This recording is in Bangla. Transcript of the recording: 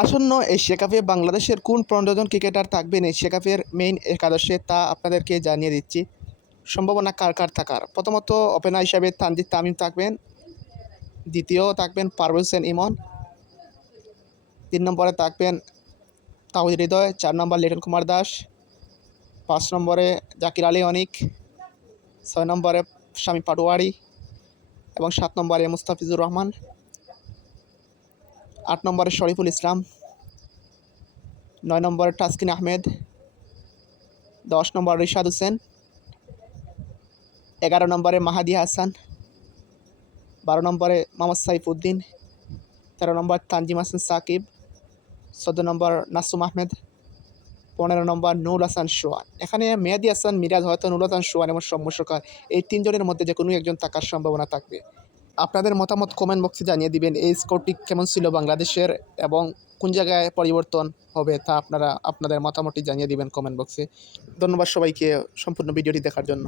আসন্ন এশিয়া কাপে বাংলাদেশের কোন ১৫ জন ক্রিকেটার থাকবেন এশিয়া কাপের মেইন একাদশে তা আপনাদেরকে জানিয়ে দিচ্ছি। সম্ভাবনা কার কার থাকার। প্রথমত ওপেনার হিসাবে তানজিদ তামিম থাকবেন, দ্বিতীয় থাকবেন পারভেজ হোসেন ইমন, ৩ নম্বরে থাকবেন তাওহিদ হৃদয়, ৪ নম্বর লিটন কুমার দাস, ৫ নম্বরে জাকির আলী অনিক, ৬ নম্বরে শামী পাটোয়ারি এবং ৭ নম্বরে মুস্তাফিজুর রহমান, ৮ নম্বরে শরীফুল ইসলাম, ৯ নম্বরে তাসকিন আহমেদ, ১০ নম্বর রিশাদ হোসেন, ১১ নম্বরে মাহাদি হাসান, ১২ নম্বরে মোহাম্মদ সাইফুদ্দিন, ১৩ নম্বর তানজিম হাসান সাকিব, ১৪ নম্বর নাসুম আহমেদ, ১৫ নম্বর নুর হাসান সোহান। এখানে মেহেদী হাসান মিরাজ হয়তো নুর হাসান সোহান এবং সৌম্য সরকার এই ৩ জনের মধ্যে যে কোনো একজন থাকার সম্ভাবনা থাকবে। আপনাদের মতামত কমেন্ট বক্সে জানিয়ে দিবেন এই স্কোরটি কেমন ছিল বাংলাদেশের এবং কোন জায়গায় পরিবর্তন হবে তা আপনারা আপনাদের মতামতটি জানিয়ে দিবেন কমেন্ট বক্সে। ধন্যবাদ সবাইকে সম্পূর্ণ ভিডিওটি দেখার জন্য।